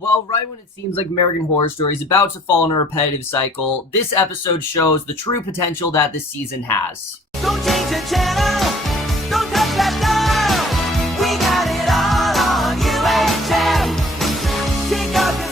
Well, right when it seems like American Horror Story is about to fall in a repetitive cycle, this episode shows the true potential that this season has. Don't change the channel, don't touch that dial. We got it all on UHF. Take off your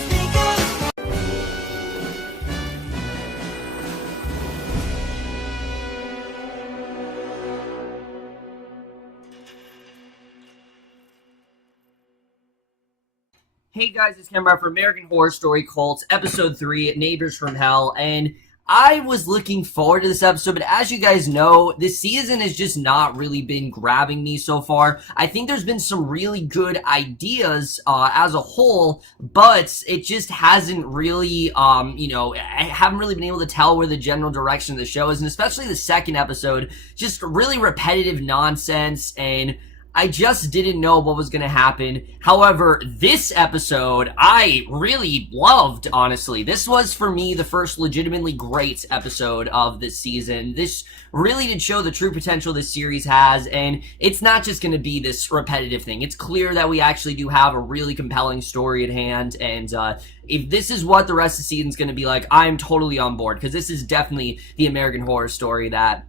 Hey guys, it's Cameron for American Horror Story Cults, Episode 3, Neighbors from Hell, and I was looking forward to this episode, but as you guys know, this season has just not really been grabbing me so far. I think there's been some really good ideas as a whole, but it just hasn't really, I haven't really been able to tell where the general direction of the show is, and especially the second episode, just really repetitive nonsense, and I just didn't know what was going to happen. However, this episode, I really loved, honestly. This was, for me, the first legitimately great episode of this season. This really did show the true potential this series has, and it's not just going to be this repetitive thing. It's clear that we actually do have a really compelling story at hand, and if this is what the rest of the season's going to be like, I'm totally on board, because this is definitely the American Horror Story that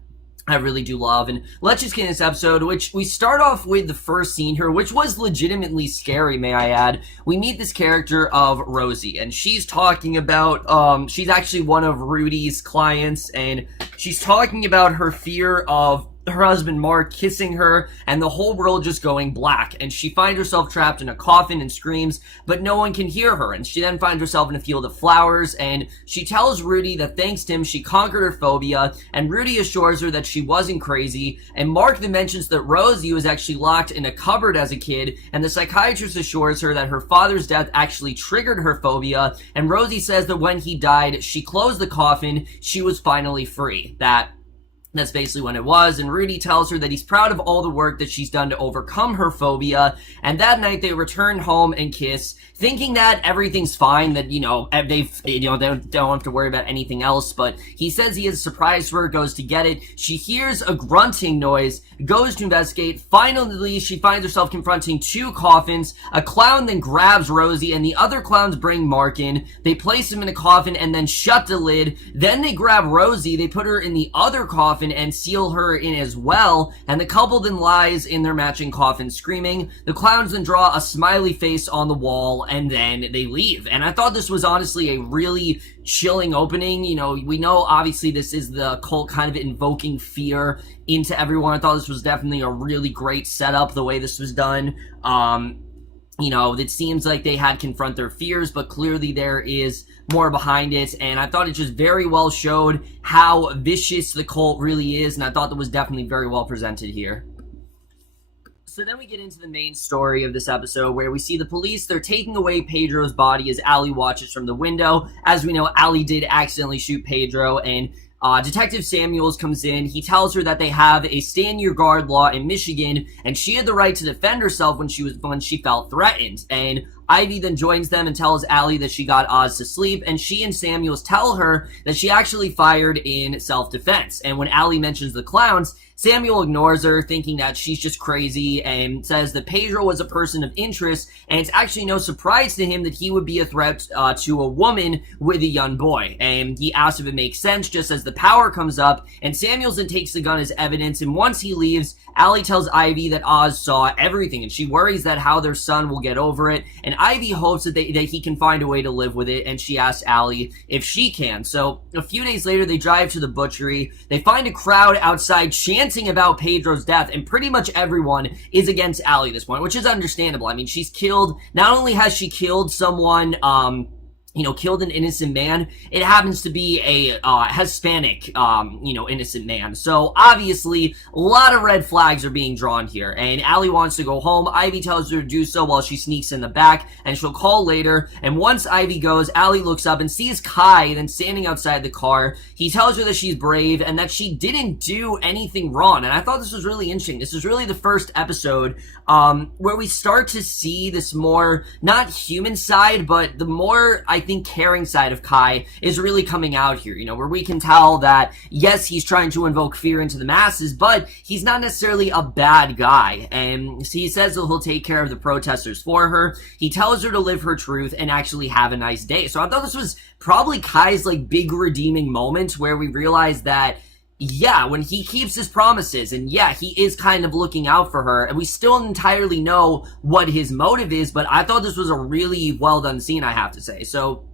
I really do love. And let's just get in this episode, which we start off with the first scene here, which was legitimately scary, may I add. We meet this character of Rosie, and she's talking about, she's actually one of Rudy's clients, and she's talking about her fear of her husband Mark kissing her and the whole world just going black, and she finds herself trapped in a coffin and screams, but no one can hear her, and she then finds herself in a field of flowers, and she tells Rudy that thanks to him she conquered her phobia, and Rudy assures her that she wasn't crazy, and Mark then mentions that Rosie was actually locked in a cupboard as a kid, and the psychiatrist assures her that her father's death actually triggered her phobia, and Rosie says that when he died she closed the coffin, she was finally free. That's basically when it was, and Rudy tells her that he's proud of all the work that she's done to overcome her phobia, and that night they return home and kiss, thinking that everything's fine, that, they don't have to worry about anything else, but he says he has a surprise for her, goes to get it, she hears a grunting noise, goes to investigate, finally she finds herself confronting two coffins, a clown then grabs Rosie, and the other clowns bring Mark in, they place him in a coffin and then shut the lid, then they grab Rosie, they put her in the other coffin and seal her in as well, and the couple then lies in their matching coffin screaming. The clowns then draw a smiley face on the wall, and then they leave. And I thought this was honestly a really chilling opening. We know obviously this is the cult kind of invoking fear into everyone. I thought this was definitely a really great setup, the way this was done. It seems like they had confront their fears, but clearly there is more behind it, and I thought it just very well showed how vicious the cult really is, and I thought that was definitely very well presented here. So then we get into the main story of this episode, where we see the police, they're taking away Pedro's body as Allie watches from the window. As we know, Allie did accidentally shoot Pedro, and Detective Samuels comes in. He tells her that they have a stand your guard law in Michigan, and she had the right to defend herself when she felt threatened. And Ivy then joins them and tells Allie that she got Oz to sleep, and she and Samuels tell her that she actually fired in self-defense. And when Allie mentions the clowns, Samuel ignores her, thinking that she's just crazy, and says that Pedro was a person of interest, and it's actually no surprise to him that he would be a threat to a woman with a young boy. And he asks if it makes sense just as the power comes up, and Samuels then takes the gun as evidence, and once he leaves, Allie tells Ivy that Oz saw everything, and she worries that how their son will get over it, and Ivy hopes that he can find a way to live with it, and she asks Allie if she can. So a few days later, they drive to the butchery. They find a crowd outside chanting about Pedro's death, and pretty much everyone is against Allie at this point, which is understandable. I mean, she's killed, not only has she killed someone, killed an innocent man, it happens to be a Hispanic, innocent man. So obviously, a lot of red flags are being drawn here, and Allie wants to go home. Ivy tells her to do so while she sneaks in the back, and she'll call later. And once Ivy goes, Allie looks up and sees Kai then standing outside the car. He tells her that she's brave and that she didn't do anything wrong. And I thought this was really interesting. This is really the first episode where we start to see this more, not human side, but the more, I I think, caring side of Kai is really coming out here, where we can tell that, yes, he's trying to invoke fear into the masses, but he's not necessarily a bad guy. And he says that he'll take care of the protesters for her. He tells her to live her truth and actually have a nice day. So I thought this was probably Kai's big redeeming moment, where we realize that, yeah, when he keeps his promises, and yeah, he is kind of looking out for her, and we still don't entirely know what his motive is, but I thought this was a really well done scene, I have to say. So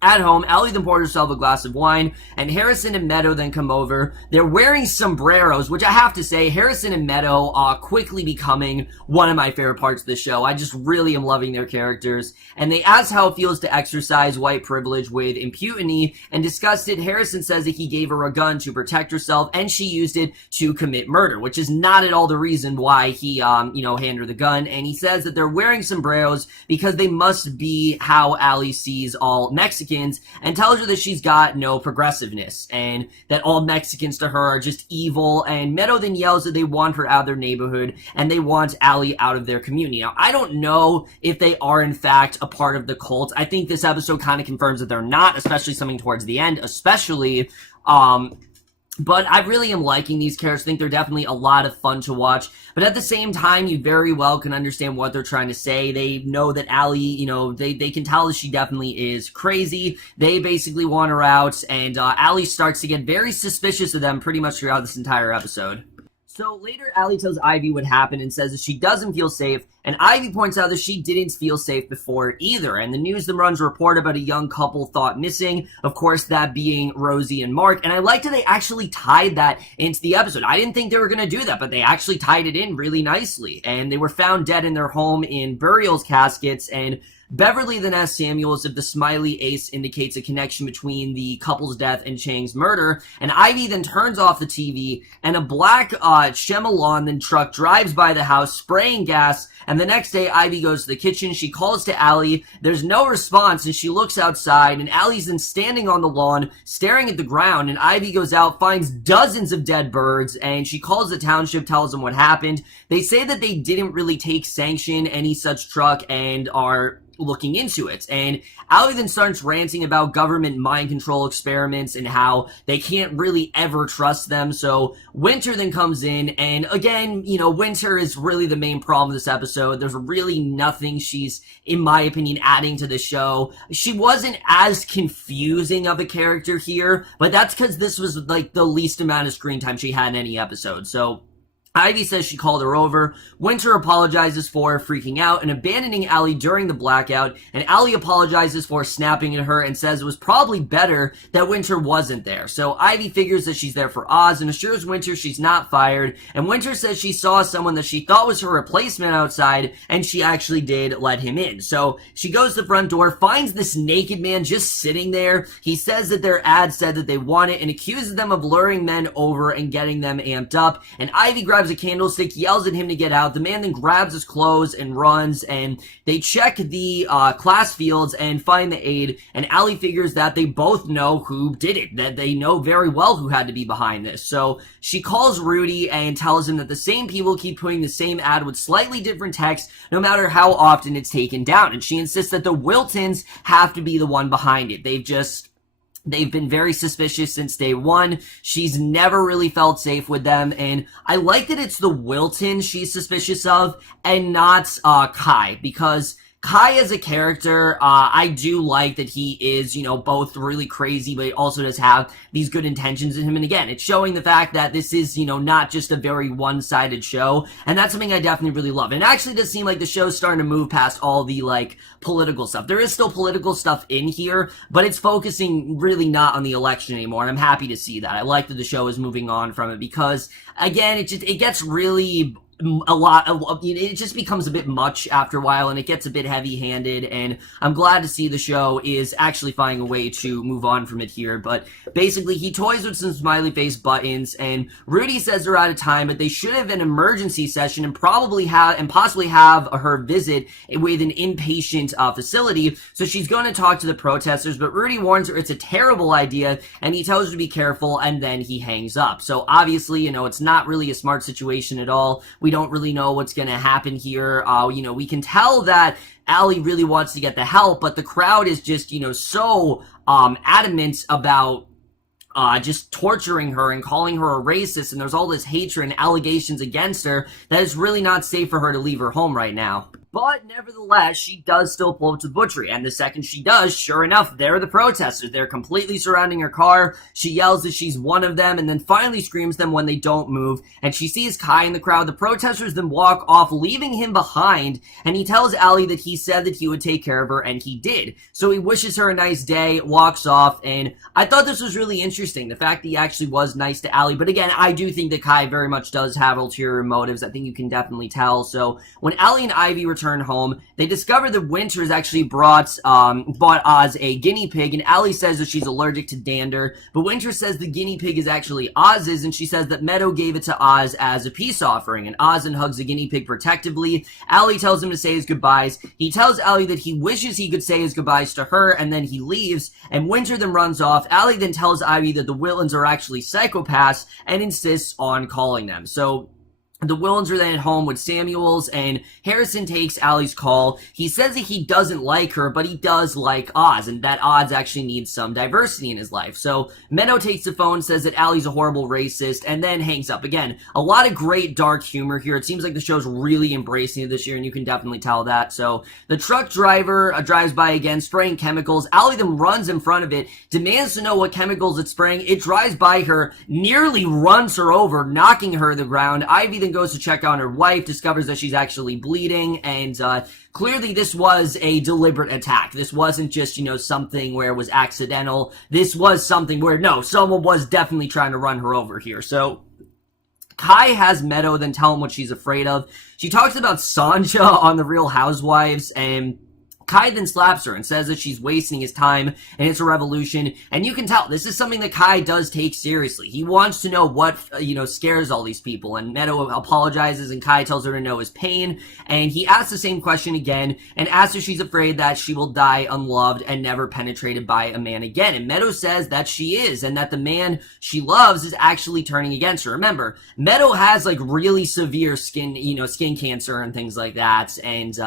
at home, Allie then pours herself a glass of wine, and Harrison and Meadow then come over. They're wearing sombreros, which I have to say, Harrison and Meadow are quickly becoming one of my favorite parts of the show. I just really am loving their characters. And they ask how it feels to exercise white privilege with impunity, and disgusted, Harrison says that he gave her a gun to protect herself, and she used it to commit murder, which is not at all the reason why he, handed her the gun. And he says that they're wearing sombreros because they must be how Allie sees all Mexicans, and tells her that she's got no progressiveness and that all Mexicans to her are just evil. And Meadow then yells that they want her out of their neighborhood and they want Allie out of their community. Now, I don't know if they are in fact a part of the cult. I think this episode kind of confirms that they're not, especially something towards the end, but I really am liking these characters. I think they're definitely a lot of fun to watch. But at the same time, you very well can understand what they're trying to say. They know that Allie, they can tell that she definitely is crazy. They basically want her out, and Allie starts to get very suspicious of them pretty much throughout this entire episode. So later, Allie tells Ivy what happened and says that she doesn't feel safe, and Ivy points out that she didn't feel safe before either. And the news then runs a report about a young couple thought missing, of course, that being Rosie and Mark. And I liked how they actually tied that into the episode. I didn't think they were going to do that, but they actually tied it in really nicely. And they were found dead in their home in burials caskets, and Beverly then asks Samuels if the smiley ace indicates a connection between the couple's death and Chang's murder, and Ivy then turns off the TV, and a black Chemelon truck drives by the house spraying gas, and the next day Ivy goes to the kitchen. She calls to Allie. There's no response, and she looks outside, and Allie's then standing on the lawn staring at the ground, and Ivy goes out, finds dozens of dead birds, and she calls the township, tells them what happened. They say that they didn't really take sanction any such truck and are looking into it. And Allie then starts ranting about government mind control experiments and how they can't really ever trust them. So Winter then comes in, and again, Winter is really the main problem of this episode. There's really nothing she's, in my opinion, adding to the show. She wasn't as confusing of a character here, but that's because this was the least amount of screen time she had in any episode. So Ivy says she called her over. Winter apologizes for freaking out and abandoning Allie during the blackout, and Allie apologizes for snapping at her and says it was probably better that Winter wasn't there. So Ivy figures that she's there for Oz and assures Winter she's not fired, and Winter says she saw someone that she thought was her replacement outside, and she actually did let him in. So she goes to the front door, finds this naked man just sitting there. He says that their ad said that they want it and accuses them of luring men over and getting them amped up, and Ivy grabs a candlestick, yells at him to get out. The man then grabs his clothes and runs, and they check the class fields and find the aide, and Allie figures that they both know who did it, that they know very well who had to be behind this. So she calls Rudy and tells him that the same people keep putting the same ad with slightly different text no matter how often it's taken down, and she insists that the Wiltons have to be the one behind it. They've been very suspicious since day one. She's never really felt safe with them, and I like that it's the Wiltons she's suspicious of and not Kai, because Kai as a character, I do like that he is, both really crazy, but he also does have these good intentions in him. And again, it's showing the fact that this is, not just a very one-sided show. And that's something I definitely really love. And it actually does seem like the show's starting to move past all the, political stuff. There is still political stuff in here, but it's focusing really not on the election anymore. And I'm happy to see that. I like that the show is moving on from it because, again, it gets really it just becomes a bit much after a while, and it gets a bit heavy-handed, and I'm glad to see the show is actually finding a way to move on from it here. But basically, he toys with some smiley face buttons, and Rudy says they're out of time, but they should have an emergency session and possibly have her visit with an inpatient facility. So she's going to talk to the protesters, but Rudy warns her it's a terrible idea, and he tells her to be careful, and then he hangs up. So obviously, it's not really a smart situation at all. We don't really know what's going to happen here. We can tell that Allie really wants to get the help, but the crowd is just, so adamant about just torturing her and calling her a racist, and there's all this hatred and allegations against her that it's really not safe for her to leave her home right now. But nevertheless, she does still pull up to the butchery, and the second she does, sure enough, there are the protesters. They're completely surrounding her car. She yells that she's one of them, and then finally screams them when they don't move, and she sees Kai in the crowd. The protesters then walk off, leaving him behind, and he tells Allie that he said that he would take care of her, and he did. So he wishes her a nice day, walks off, and I thought this was really interesting, the fact that he actually was nice to Allie. But again, I do think that Kai very much does have ulterior motives. I think you can definitely tell. So when Allie and Ivy return home, they discover that Winter has actually bought Oz a guinea pig, and Allie says that she's allergic to dander, but Winter says the guinea pig is actually Oz's, and she says that Meadow gave it to Oz as a peace offering, and Oz then hugs the guinea pig protectively. Allie tells him to say his goodbyes. He tells Allie that he wishes he could say his goodbyes to her, and then he leaves, and Winter then runs off. Allie then tells Ivy that the Whitlans are actually psychopaths and insists on calling them. So the Whitlans are then at home with Samuels, and Harrison takes Allie's call. He says that he doesn't like her, but he does like Oz, and that Oz actually needs some diversity in his life. So Meadow takes the phone, says that Allie's a horrible racist, and then hangs up. Again, a lot of great dark humor here. It seems like the show's really embracing it this year, and you can definitely tell that. So the truck driver drives by again, spraying chemicals. Allie then runs in front of it, demands to know what chemicals it's spraying. It drives by her, nearly runs her over, knocking her to the ground. Ivy then goes to check on her wife, discovers that she's actually bleeding, and clearly this was a deliberate attack. This wasn't just, something where it was accidental. This was something where, no, someone was definitely trying to run her over here. So Kai has Meadow then tell him what she's afraid of. She talks about Sanja on The Real Housewives, and Kai then slaps her and says that she's wasting his time and it's a revolution. And you can tell this is something that Kai does take seriously. He wants to know what, scares all these people. And Meadow apologizes and Kai tells her to know his pain. And he asks the same question again and asks if she's afraid that she will die unloved and never penetrated by a man again. And Meadow says that she is, and that the man she loves is actually turning against her. Remember, Meadow has really severe skin cancer and things like that. And,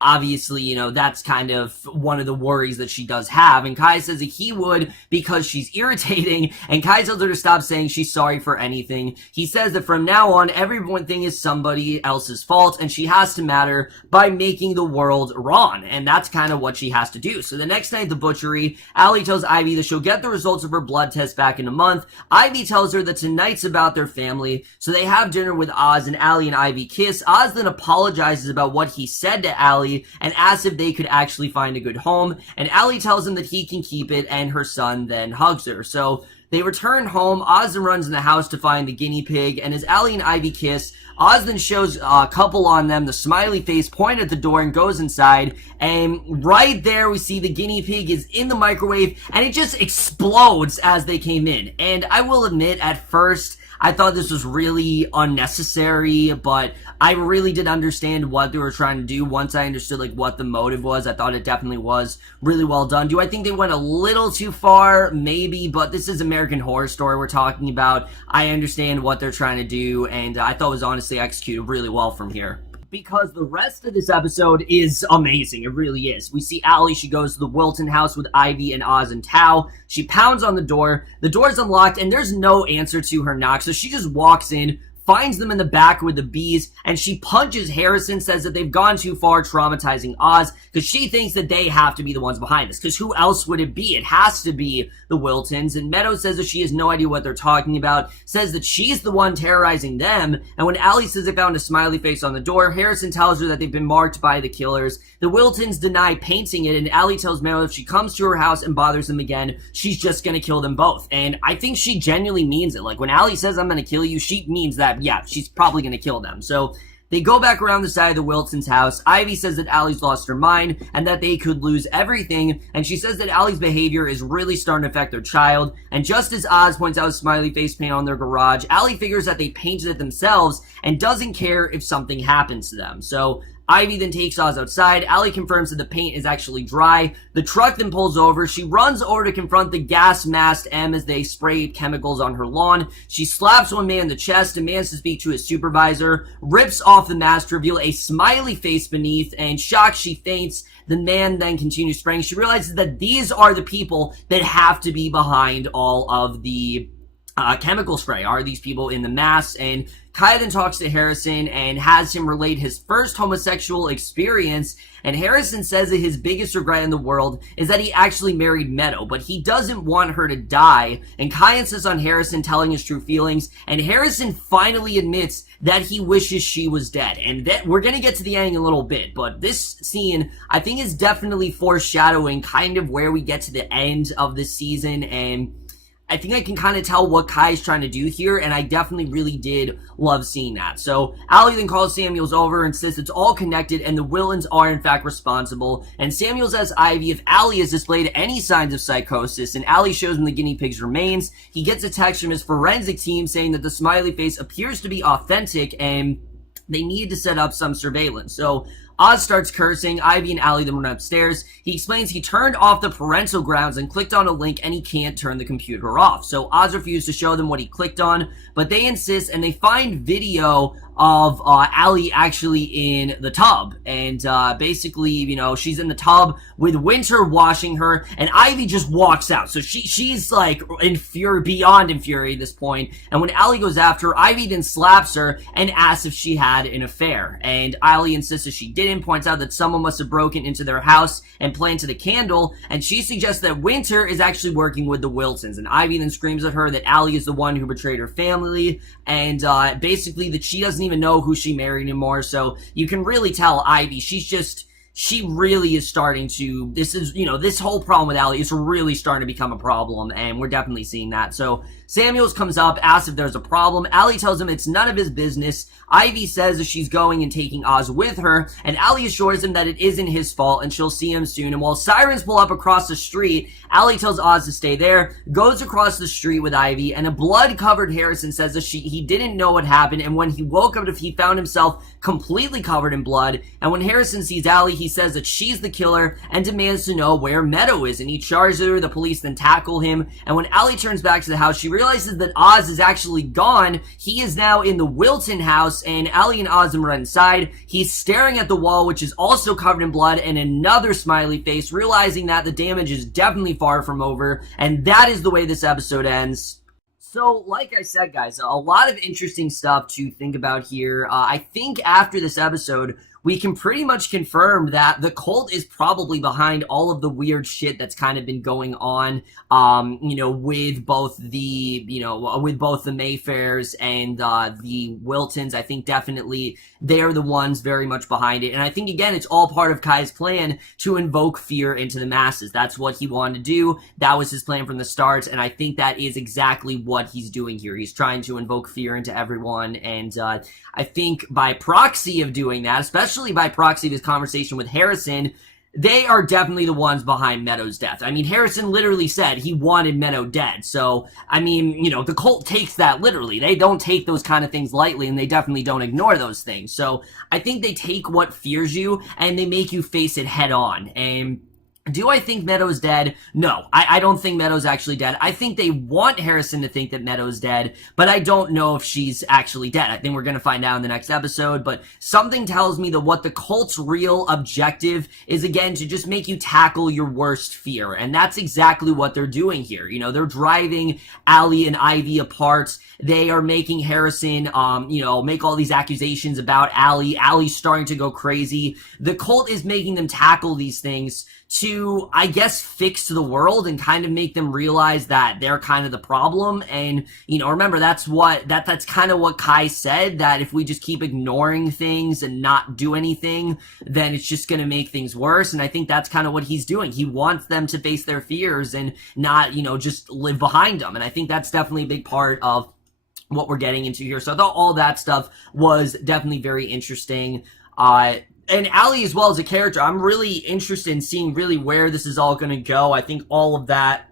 obviously, that's kind of one of the worries that she does have. And Kai says that he would because she's irritating. And Kai tells her to stop saying she's sorry for anything. He says that from now on, everything is somebody else's fault. And she has to matter by making the world wrong. And that's kind of what she has to do. So the next night at the butchery, Allie tells Ivy that she'll get the results of her blood test back in a month. Ivy tells her that tonight's about their family. So they have dinner with Oz, and Allie and Ivy kiss. Oz then apologizes about what he said to Allie and asks if they could actually find a good home, and Allie tells him that he can keep it, and her son then hugs her. So they return home. Oz then runs in the house to find the guinea pig, and as Allie and Ivy kiss, Oz then shows a couple on them, the smiley face, point at the door, and goes inside, and right there we see the guinea pig is in the microwave, and it just explodes as they came in. And I will admit, at first, I thought this was really unnecessary, but I really did understand what they were trying to do once I understood what the motive was. I thought it definitely was really well done. Do I think they went a little too far? Maybe, but this is American Horror Story we're talking about. I understand what they're trying to do, and I thought it was honestly executed really well from here. Because the rest of this episode is amazing. It really is. We see Allie. She goes to the Wilton house with Ivy and Oz and Tao. She pounds on the door. The door's unlocked, and there's no answer to her knock, so she just walks in, finds them in the back with the bees, and she punches Harrison, says that they've gone too far, traumatizing Oz, because she thinks that they have to be the ones behind this, because who else would it be? It has to be the Wiltons. And Meadow says that she has no idea what they're talking about, says that she's the one terrorizing them, and when Allie says they found a smiley face on the door, Harrison tells her that they've been marked by the killers. The Wiltons deny painting it, and Allie tells Meadow if she comes to her house and bothers them again, she's just gonna kill them both. And I think she genuinely means it. When Allie says, I'm gonna kill you, she means that, yeah, she's probably gonna kill them. So they go back around the side of the Wiltons' house. Ivy says that Allie's lost her mind and that they could lose everything, and she says that Allie's behavior is really starting to affect their child. And just as Oz points out a smiley face paint on their garage, Allie figures that they painted it themselves and doesn't care if something happens to them. So Ivy then takes Oz outside. Allie confirms that the paint is actually dry. The truck then pulls over. She runs over to confront the gas-masked M as they spray chemicals on her lawn. She slaps one man in the chest, demands to speak to his supervisor, rips off the mask to reveal a smiley face beneath, and shocked, she faints. The man then continues spraying. She realizes that these are the people that have to be behind all of the chemical spray, are these people in the masks. And Kai then talks to Harrison and has him relate his first homosexual experience, and Harrison says that his biggest regret in the world is that he actually married Meadow, but he doesn't want her to die, and Kai insists on Harrison telling his true feelings, and Harrison finally admits that he wishes she was dead, and that we're gonna get to the ending in a little bit, but this scene, I think, is definitely foreshadowing kind of where we get to the end of the season, and I think I can kind of tell what Kai's trying to do here, and I definitely really did love seeing that. So, Allie then calls Samuels over and says it's all connected, and the Willans are in fact responsible, and Samuels asks Ivy if Allie has displayed any signs of psychosis, and Allie shows him the guinea pig's remains. He gets a text from his forensic team saying that the smiley face appears to be authentic, and they need to set up some surveillance. So, Oz starts cursing. Ivy and Allie then run upstairs. He explains he turned off the parental grounds and clicked on a link, and he can't turn the computer off. So Oz refuses to show them what he clicked on, but they insist, and they find video of Allie actually in the tub. And basically, you know, she's in the tub with Winter washing her, and Ivy just walks out. So she's like beyond infuriated at this point. And when Allie goes after her, Ivy then slaps her and asks if she had an affair. And Allie insists that she didn't, points out that someone must have broken into their house and planted a candle, and she suggests that Winter is actually working with the Wilsons. And Ivy then screams at her that Allie is the one who betrayed her family, and basically that she doesn't even know who she married anymore. So you can really tell Ivy, she really is starting to, this whole problem with Allie is really starting to become a problem, and we're definitely seeing that. So Samuels comes up, asks if there's a problem. Allie tells him it's none of his business. Ivy says that she's going and taking Oz with her, and Allie assures him that it isn't his fault and she'll see him soon. And while sirens pull up across the street, Allie tells Oz to stay there, goes across the street with Ivy, and a blood-covered Harrison says that he didn't know what happened, and when he woke up, he found himself completely covered in blood. And when Harrison sees Allie, he says that she's the killer and demands to know where Meadow is, and he charges her. The police then tackle him, and when Allie turns back to the house, she realizes that Oz is actually gone. He is now in the Wilton house, and Allie and Oz are inside. He's staring at the wall, which is also covered in blood, and another smiley face, realizing that the damage is definitely far from over, and that is the way this episode ends. So, like I said, guys, a lot of interesting stuff to think about here. I think after this episode, we can pretty much confirm that the cult is probably behind all of the weird shit that's kind of been going on, with both the, with both the Mayfairs and the Wiltons. I think definitely they're the ones very much behind it. And I think, again, it's all part of Kai's plan to invoke fear into the masses. That's what he wanted to do. That was his plan from the start. And I think that is exactly what he's doing here. He's trying to invoke fear into everyone. And I think by proxy of doing that, especially by proxy of his conversation with Harrison, they are definitely the ones behind Meadow's death. I mean, Harrison literally said he wanted Meadow dead. So, I mean, the cult takes that literally. They don't take those kind of things lightly, and they definitely don't ignore those things. So, I think they take what fears you, and they make you face it head on. And do I think Meadow's dead? No, I don't think Meadow's actually dead. I think they want Harrison to think that Meadow's dead, but I don't know if she's actually dead. I think we're going to find out in the next episode, but something tells me that what the cult's real objective is, again, to just make you tackle your worst fear, and that's exactly what they're doing here. They're driving Allie and Ivy apart. They are making Harrison, make all these accusations about Allie. Allie's starting to go crazy. The cult is making them tackle these things to, I guess, fix the world and kind of make them realize that they're kind of the problem. And, remember, that's kind of what Kai said, that if we just keep ignoring things and not do anything, then it's just going to make things worse. And I think that's kind of what he's doing. He wants them to face their fears and not, just live behind them. And I think that's definitely a big part of what we're getting into here. So I thought all that stuff was definitely very interesting. And Allie as well as a character, I'm really interested in seeing really where this is all going to go. I think all of that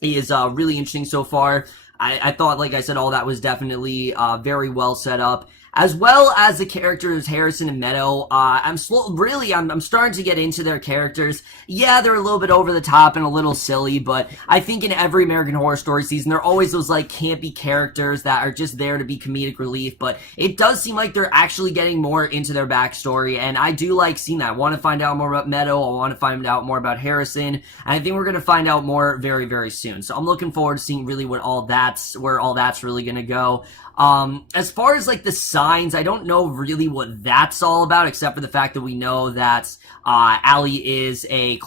is really interesting so far. I thought, like I said, all that was definitely very well set up. as well as the characters Harrison and Meadow. I'm starting to get into their characters. Yeah, they're a little bit over the top and a little silly, but I think in every American Horror Story season, there are always those, like, campy characters that are just there to be comedic relief, but it does seem like they're actually getting more into their backstory, and I do like seeing that. I want to find out more about Meadow. I want to find out more about Harrison, and I think we're going to find out more very, very soon. So I'm looking forward to seeing really where all that's really going to go. As far as, like, the signs, I don't know really what that's all about, except for the fact that we know that Allie is a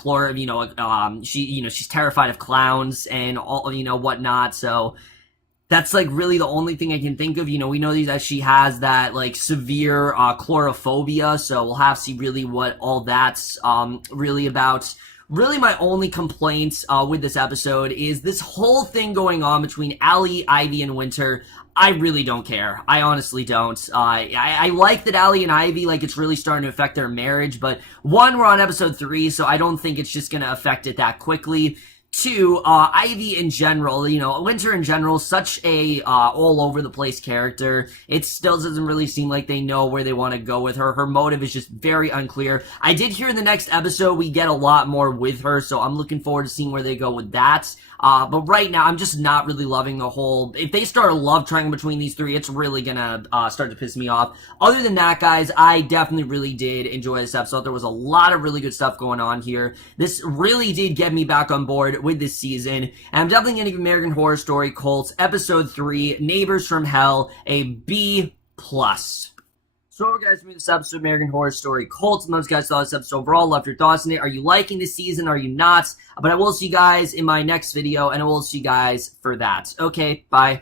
she's terrified of clowns and all, whatnot. So that's, like, really the only thing I can think of. We know that she has that, like, severe chlorophobia, so we'll have to see really what all that's really about. Really, my only complaint with this episode is this whole thing going on between Allie, Ivy, and Winter. I really don't care. I honestly don't. I like that Allie and Ivy, like, it's really starting to affect their marriage, but one, we're on episode 3, so I don't think it's just gonna affect it that quickly. 2, Ivy in general, Winter in general, such a all over the place character. It still doesn't really seem like they know where they want to go with her. Her motive is just very unclear. I did hear in the next episode we get a lot more with her, so I'm looking forward to seeing where they go with that. But right now, I'm just not really loving the whole... If they start a love triangle between these three, it's really gonna start to piss me off. Other than that, guys, I definitely really did enjoy this episode. There was a lot of really good stuff going on here. This really did get me back on board with this season. And I'm definitely gonna give American Horror Story Cults Episode 3, Neighbors from Hell, a B+. So, guys, for this episode of American Horror Story Cults, most guys saw this episode overall, left your thoughts on it. Are you liking this season? Are you not? But I will see you guys in my next video, and I will see you guys for that. Okay, bye.